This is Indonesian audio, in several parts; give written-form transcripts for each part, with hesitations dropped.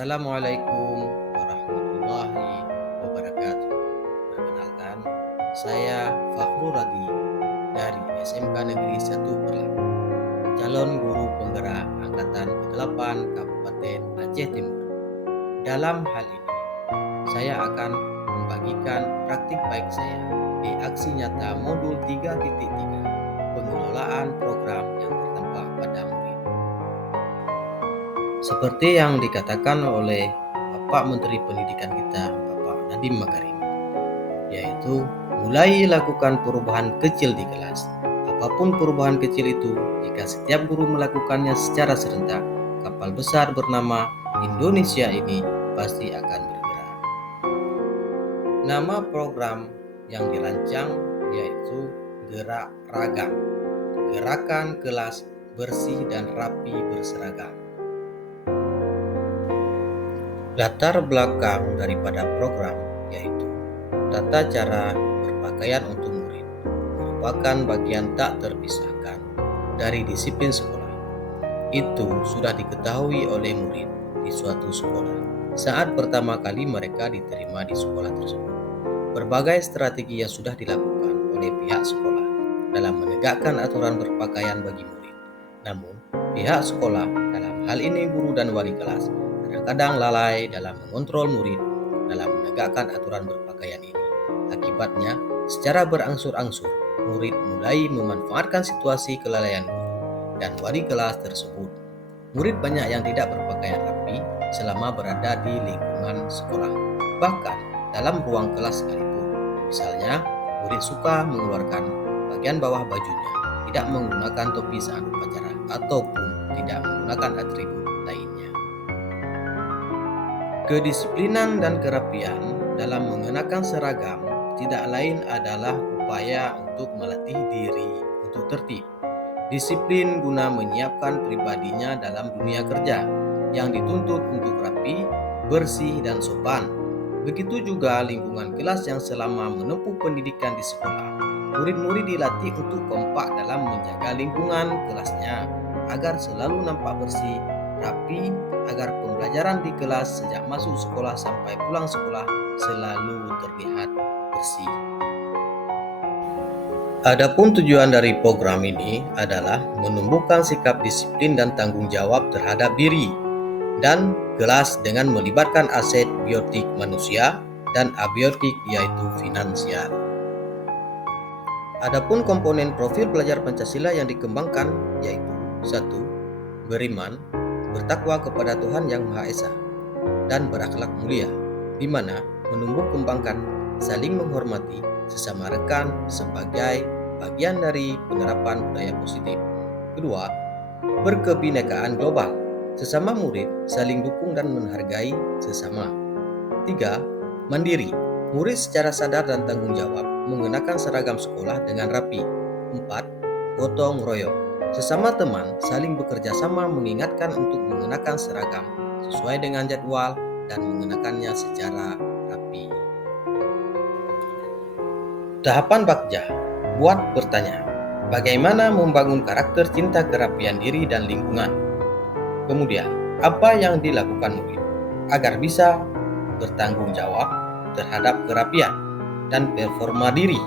Assalamualaikum warahmatullahi wabarakatuh. Perkenalkan, saya Fakhrul Radi dari SMK Negeri 1 Perlak, calon guru penggerak Angkatan ke-8 Kabupaten Aceh Timur. Dalam hal ini, saya akan membagikan praktik baik saya di aksi nyata modul 3.3 pengelolaan program yang berdampak pada murid. Seperti yang dikatakan oleh Bapak Menteri Pendidikan kita, Bapak Nadiem Makarim, yaitu mulai lakukan perubahan kecil di kelas. Apapun perubahan kecil itu, jika setiap guru melakukannya secara serentak, kapal besar bernama Indonesia ini pasti akan bergerak. Nama program yang dirancang yaitu Gerak Ragam, Gerakan Kelas Bersih dan Rapi Berseragam. Latar belakang daripada program yaitu tata cara berpakaian untuk murid merupakan bagian tak terpisahkan dari disiplin sekolah. Itu sudah diketahui oleh murid di suatu sekolah saat pertama kali mereka diterima di sekolah tersebut. Berbagai strategi yang sudah dilakukan oleh pihak sekolah dalam menegakkan aturan berpakaian bagi murid. Namun, pihak sekolah, dalam hal ini guru dan wali kelas, kadang-kadang lalai dalam mengontrol murid dalam menegakkan aturan berpakaian ini. Akibatnya, secara berangsur-angsur, murid mulai memanfaatkan situasi kelalaian guru dan wali kelas tersebut. Murid banyak yang tidak berpakaian rapi selama berada di lingkungan sekolah, bahkan dalam ruang kelas sekalipun. Misalnya, murid suka mengeluarkan bagian bawah bajunya, tidak menggunakan topi saat upacara, ataupun tidak menggunakan atribut lainnya. Kedisiplinan dan kerapian dalam mengenakan seragam tidak lain adalah upaya untuk melatih diri untuk tertib. Disiplin guna menyiapkan pribadinya dalam dunia kerja yang dituntut untuk rapi, bersih, dan sopan. Begitu juga lingkungan kelas yang selama menempuh pendidikan di sekolah. Murid-murid dilatih untuk kompak dalam menjaga lingkungan kelasnya agar selalu nampak bersih, rapi, agar pembelajaran di kelas sejak masuk sekolah sampai pulang sekolah selalu terlihat bersih. Adapun tujuan dari program ini adalah menumbuhkan sikap disiplin dan tanggung jawab terhadap diri dan kelas dengan melibatkan aset biotik manusia dan abiotik yaitu finansial. Adapun komponen profil pelajar Pancasila yang dikembangkan yaitu 1. Beriman, bertakwa kepada Tuhan Yang Maha Esa, dan berakhlak mulia, di mana menumbuh kembangkan saling menghormati sesama rekan sebagai bagian dari penerapan budaya positif. Kedua, berkebinekaan global, sesama murid saling dukung dan menghargai sesama. 3. Mandiri, murid secara sadar dan tanggung jawab mengenakan seragam sekolah dengan rapi. 4. Gotong royong, sesama teman saling bekerja sama mengingatkan untuk mengenakan seragam sesuai dengan jadwal dan mengenakannya secara rapi. Tahapan Bakja, buat bertanya, bagaimana membangun karakter cinta kerapian diri dan lingkungan? Kemudian, apa yang dilakukan murid agar bisa bertanggung jawab terhadap kerapian dan performa diri,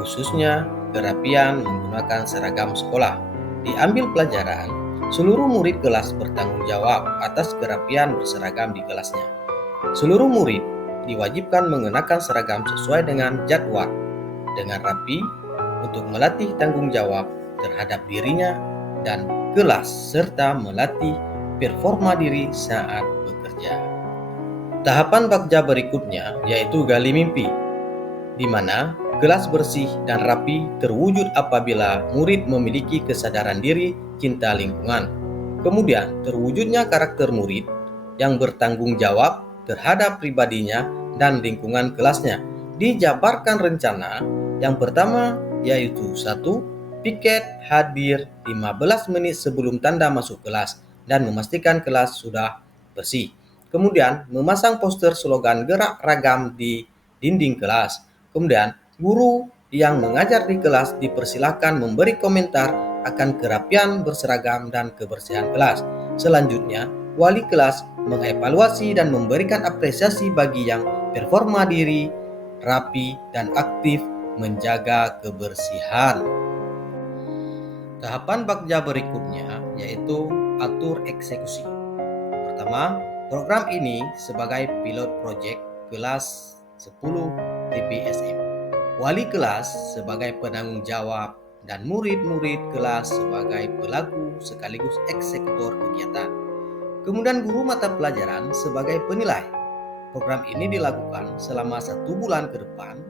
khususnya kerapian menggunakan seragam sekolah. Diambil pelajaran, seluruh murid kelas bertanggung jawab atas kerapian berseragam di kelasnya. Seluruh murid diwajibkan mengenakan seragam sesuai dengan jadwal dengan rapi untuk melatih tanggung jawab terhadap dirinya dan kelas serta melatih performa diri saat bekerja. Tahapan Bakja berikutnya yaitu gali mimpi, di mana kelas bersih dan rapi terwujud apabila murid memiliki kesadaran diri, cinta lingkungan. Kemudian terwujudnya karakter murid yang bertanggung jawab terhadap pribadinya dan lingkungan kelasnya. Dijabarkan rencana yang pertama yaitu 1. Piket hadir 15 menit sebelum tanda masuk kelas dan memastikan kelas sudah bersih. Kemudian memasang poster slogan gerak ragam di dinding kelas. Kemudian guru yang mengajar di kelas dipersilahkan memberi komentar akan kerapian berseragam dan kebersihan kelas. Selanjutnya, wali kelas mengevaluasi dan memberikan apresiasi bagi yang performa diri, rapi, dan aktif menjaga kebersihan. Tahapan Bagja berikutnya yaitu atur eksekusi. Pertama, program ini sebagai pilot project kelas 10 TPSM. Wali kelas sebagai penanggung jawab dan murid-murid kelas sebagai pelaku sekaligus eksekutor kegiatan. Kemudian guru mata pelajaran sebagai penilai. Program ini dilakukan selama 1 bulan ke depan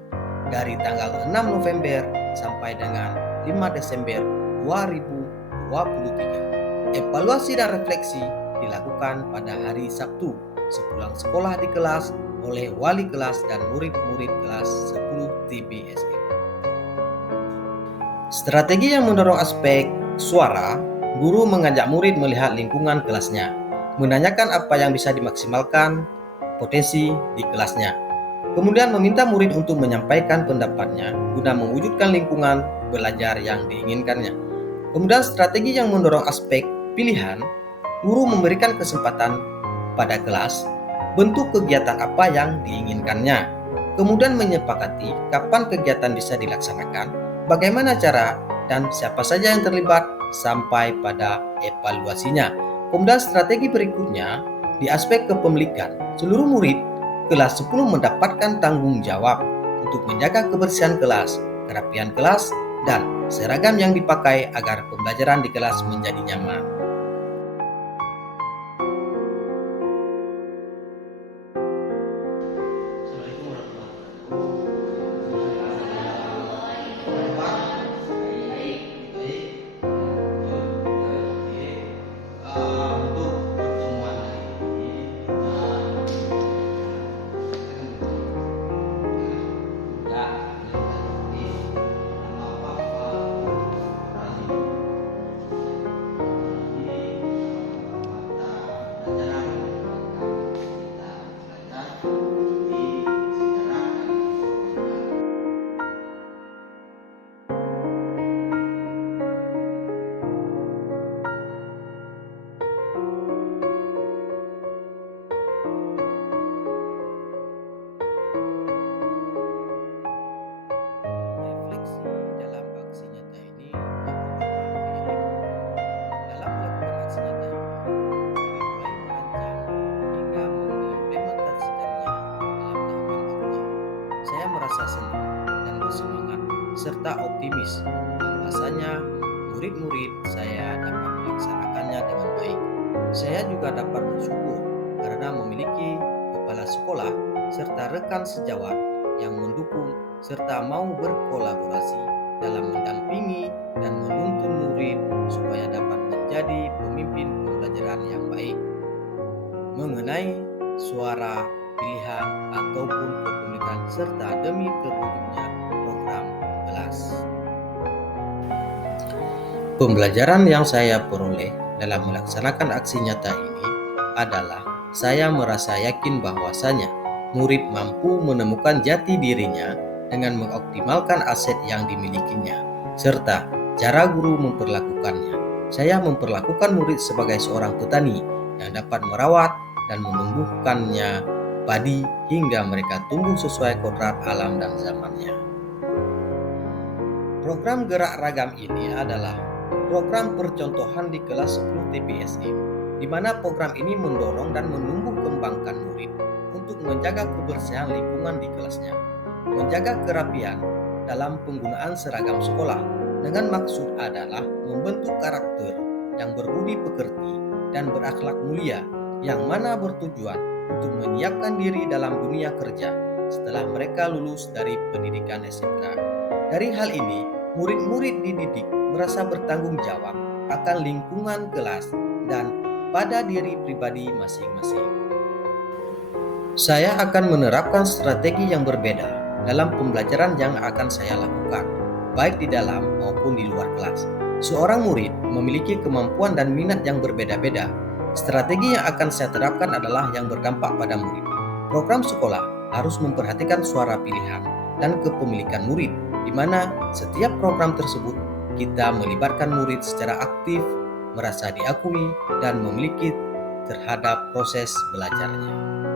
dari tanggal 6 November sampai dengan 5 Desember 2023. Evaluasi dan refleksi dilakukan pada hari Sabtu sepulang sekolah di kelas oleh wali kelas dan murid-murid kelas 10 TPSM. Strategi yang mendorong aspek suara, guru mengajak murid melihat lingkungan kelasnya, menanyakan apa yang bisa dimaksimalkan potensi di kelasnya. Kemudian meminta murid untuk menyampaikan pendapatnya guna mewujudkan lingkungan belajar yang diinginkannya. Kemudian strategi yang mendorong aspek pilihan, guru memberikan kesempatan pada kelas bentuk kegiatan apa yang diinginkannya. Kemudian menyepakati kapan kegiatan bisa dilaksanakan, bagaimana cara, dan siapa saja yang terlibat sampai pada evaluasinya. Kemudian strategi berikutnya di aspek kepemilikan, seluruh murid kelas 10 mendapatkan tanggung jawab untuk menjaga kebersihan kelas, kerapian kelas, dan seragam yang dipakai agar pembelajaran di kelas menjadi nyaman. Senang dan bersemangat serta optimis bahwasanya murid-murid saya dapat melaksanakannya dengan baik. Saya juga dapat bersyukur karena memiliki kepala sekolah serta rekan sejawat yang mendukung serta mau berkolaborasi dalam mendampingi dan menuntun murid supaya dapat menjadi pemimpin pembelajaran yang baik. Mengenai suara, pilihan, ataupun kepemilikan serta demi terwujudnya program kelas. Pembelajaran yang saya peroleh dalam melaksanakan aksi nyata ini adalah saya merasa yakin bahwasanya murid mampu menemukan jati dirinya dengan mengoptimalkan aset yang dimilikinya, serta cara guru memperlakukannya. Saya memperlakukan murid sebagai seorang petani yang dapat merawat dan menumbuhkannya padi hingga mereka tumbuh sesuai kodrat alam dan zamannya. Program gerak ragam ini adalah program percontohan di kelas 10 TPSM, di mana program ini mendorong dan menumbuh kembangkan murid untuk menjaga kebersihan lingkungan di kelasnya, menjaga kerapian dalam penggunaan seragam sekolah, dengan maksud adalah membentuk karakter yang berbudi pekerti dan berakhlak mulia, yang mana bertujuan untuk menyiapkan diri dalam dunia kerja setelah mereka lulus dari pendidikan SMK. Dari hal ini, murid-murid dididik merasa bertanggung jawab akan lingkungan kelas dan pada diri pribadi masing-masing. Saya akan menerapkan strategi yang berbeda dalam pembelajaran yang akan saya lakukan, baik di dalam maupun di luar kelas. Seorang murid memiliki kemampuan dan minat yang berbeda-beda. Strategi yang akan saya terapkan adalah yang berdampak pada murid. Program sekolah harus memperhatikan suara pilihan dan kepemilikan murid, di mana setiap program tersebut kita melibatkan murid secara aktif, merasa diakui, dan memiliki terhadap proses belajarnya.